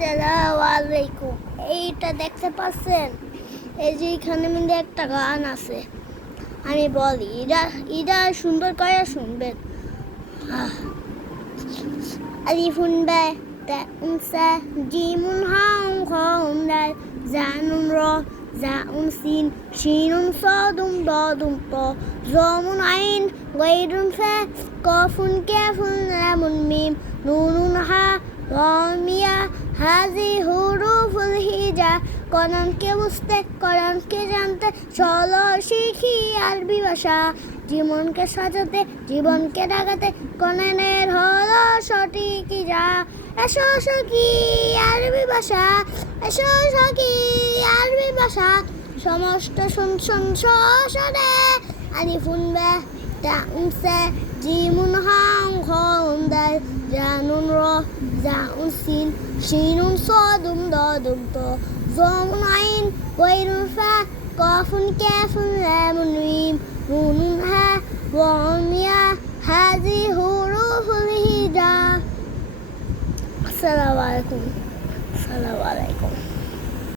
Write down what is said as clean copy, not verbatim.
আসসালামু আলাইকুম। এইটা দেখতে পাচ্ছেন? এই যে এখানে মধ্যে একটা গান আছে, আমি বলি, এটা সুন্দর করে শুনবেন। আলিফুন বে তা উনসা জিমুন হাউন খাউন দাল জানুন র জাউন সিন শিনুন সাদুম দাদুম ত জামুন আইন গাইরুন ফা কাফুন কাফুন লামুন মিম নুনুন হা ওয়ামিয়া হাজি হুরুফুল হিজা। কোরআনকে বুঝতে, কোরআনকে জানতে চলো শিখি আরবি ভাষা। জীবনকে সাজাতে, জীবনকে ডাকাতে কোরআনের হলো সঠিক যা। এসো সখী আরবি ভাষা, এসো সখী আরবি ভাষা। সমস্ত সংসদে আলিফুন বে তাউন সা জিমুন হাউন খাউন দাল জানুন র জাউন সিন শিনুন সাদুম দাদুম ত জামুন আইন গাইরুন ফা কাফুন কাফুন লামুন মিম নুনুন হা ওয়ামিয়া হাজি হুরুফুল হিজা। আসসালামু আলাইকুম।